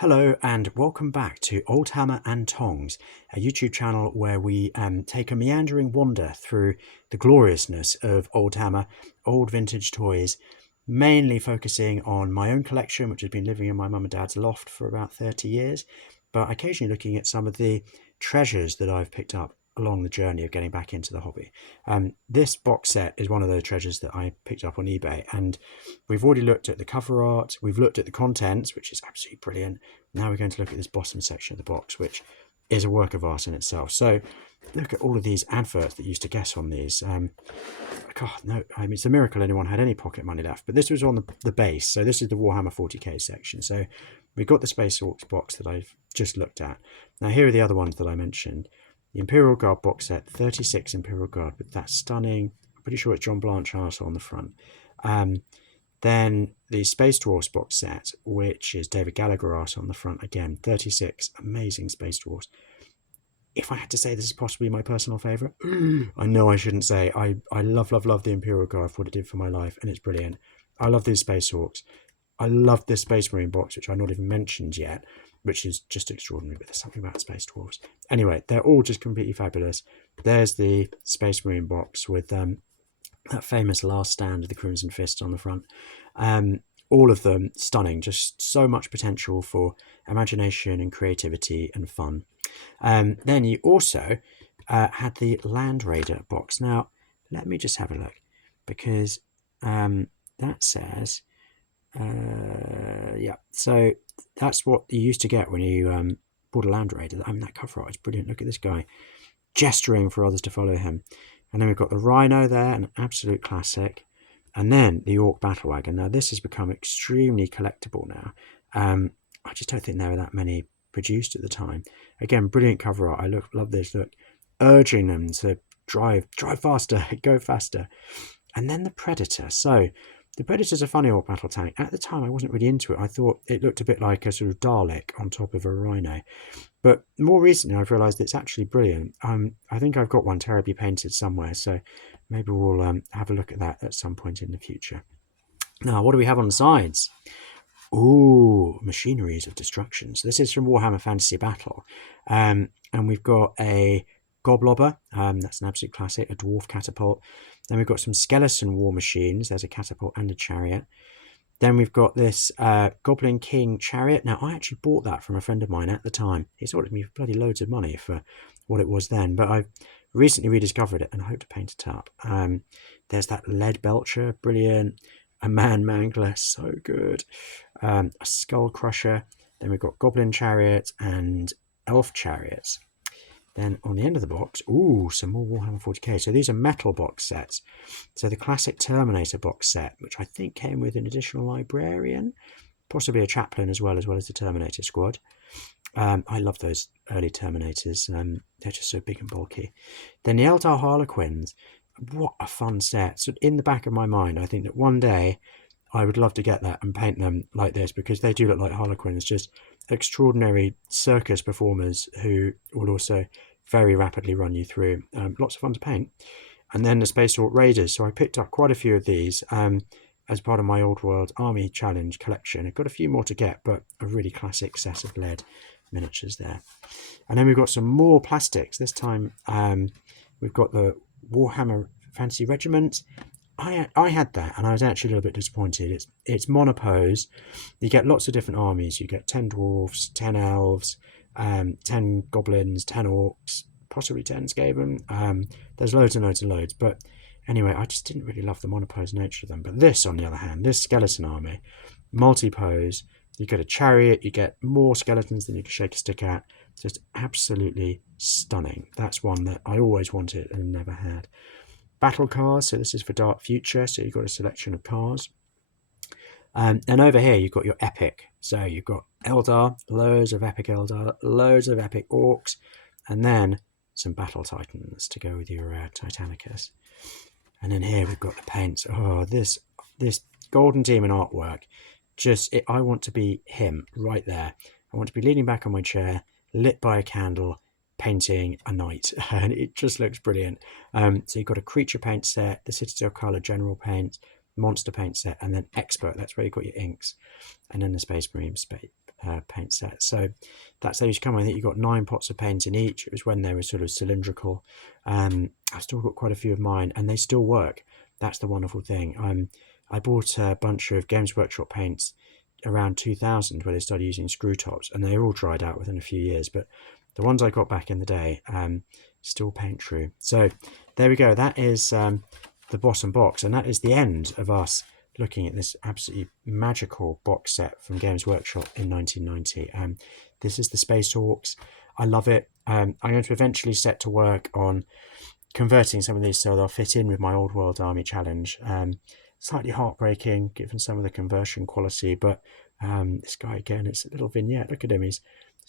Hello and welcome back to Oldhammer and Tongs, a YouTube channel where we take a meandering wander through the gloriousness of Oldhammer, old vintage toys, mainly focusing on my own collection, which has been living in my mum and dad's loft for about 30 years, but occasionally looking at some of the treasures that I've picked up along the journey of getting back into the hobby. This box set is one of those treasures that I picked up on eBay, and we've already looked at the cover art, we've looked at the contents, which is absolutely brilliant. Now we're going to look at this bottom section of the box, which is a work of art in itself. So look at all of these adverts that used to guess on these. God, no, I mean, it's a miracle anyone had any pocket money left, but this was on the base. So this is the Warhammer 40k section. So we've got the Space Orks box that I've just looked at. Now here are the other ones that I mentioned. The Imperial Guard box set, 36 Imperial Guard with that stunning, I'm pretty sure it's John Blanchard on the front. Then the Space Dwarfs box set, which is David Gallagher art on the front again, 36 amazing Space Dwarfs. If I had to say this is possibly my personal favourite, I know I shouldn't say. I love the Imperial Guard for what it did for my life, and it's brilliant. I love these Space Orks. I love this Space Marine box, which I've not even mentioned yet, which is just extraordinary, but there's something about Space Dwarfs. Anyway, they're all just completely fabulous. There's the Space Marine box with that famous last stand of the Crimson Fist on the front. All of them stunning, just so much potential for imagination and creativity and fun. Then you also had the Land Raider box. Now, let me just have a look, because that says, yeah, so that's what you used to get when you bought a Land Raider. I mean, that cover art is brilliant. Look at this guy gesturing for others to follow him. And then we've got the Rhino there, an absolute classic. And then the Ork Battle Wagon. Now, this has become extremely collectible now. I just don't think there were that many produced at the time. Again, brilliant cover art. I love this. Look, urging them to drive faster, go faster. And then the Predator. So the Predator's a funny Ork battle tank. At the time, I wasn't really into it. I thought it looked a bit like a sort of Dalek on top of a Rhino. But more recently, I've realised it's actually brilliant. I think I've got one terribly painted somewhere, so maybe we'll have a look at that at some point in the future. Now, what do we have on the sides? Ooh, Machineries of Destruction. So this is from Warhammer Fantasy Battle. And we've got a Goblobber, that's an absolute classic, a Dwarf Catapult. Then we've got some Skeleton War Machines. There's a Catapult and a Chariot. Then we've got this Goblin King Chariot. Now, I actually bought that from a friend of mine at the time. He sold it to me for bloody loads of money for what it was then. But I've recently rediscovered it and I hope to paint it up. There's that Lead Belcher, brilliant. A Man Mangler, so good. A Skull Crusher. Then we've got Goblin Chariots and Elf Chariots. Then on the end of the box, ooh, some more Warhammer 40k. So these are metal box sets. So the classic Terminator box set, which I think came with an additional librarian, possibly a chaplain as well as the Terminator squad. I love those early Terminators. They're just so big and bulky. Then the Eldar Harlequins. What a fun set. So in the back of my mind, I think that one day I would love to get that and paint them like this, because they do look like Harlequins, just extraordinary circus performers who will also very rapidly run you through. Lots of fun to paint. And then the Space Ork Raiders. So I picked up quite a few of these as part of my Old World Army Challenge collection. I've got a few more to get, but a really classic set of lead miniatures there. And then we've got some more plastics. This time we've got the Warhammer Fantasy Regiment. I had that and I was actually a little bit disappointed. It's monopose. You get lots of different armies. You get 10 dwarves, 10 elves, 10 goblins, 10 orcs, possibly 10 skaven. There's loads and loads and loads. But anyway, I just didn't really love the monopose nature of them. But this, on the other hand, this skeleton army, multi-pose. You get a chariot, you get more skeletons than you can shake a stick at. Just absolutely stunning. That's one that I always wanted and never had. Battle cars, so this is for Dark Future, so you've got a selection of cars. And over here you've got your epic. So you've got Eldar, loads of epic Eldar, loads of epic Orks, and then some Battle Titans to go with your Titanicus. And then here we've got the paints. Oh, this Golden Demon artwork, I want to be him right there. I want to be leaning back on my chair, lit by a candle, painting a knight, and it just looks brilliant. So you've got a creature paint set, the Citadel Colour General paint, monster paint set, and then expert. That's where you've got your inks, and then the Space Marine paint set. So that's how they used to come. I think you got 9 pots of paint in each. It was when they were sort of cylindrical. I've still got quite a few of mine, and they still work. That's the wonderful thing. I bought a bunch of Games Workshop paints around 2000 where they started using screw tops, and they all dried out within a few years. But the ones I got back in the day still paint true. So there we go. That is the bottom box, and that is the end of us looking at this absolutely magical box set from Games Workshop in 1990. This is the Space Orks. I love it. I'm going to eventually set to work on converting some of these so they'll fit in with my Old World Army challenge. Slightly heartbreaking given some of the conversion quality, but this guy again, it's a little vignette. Look at him. He's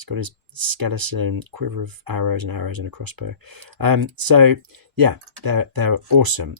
got his skeleton, quiver of arrows and a crossbow. So yeah, they're awesome.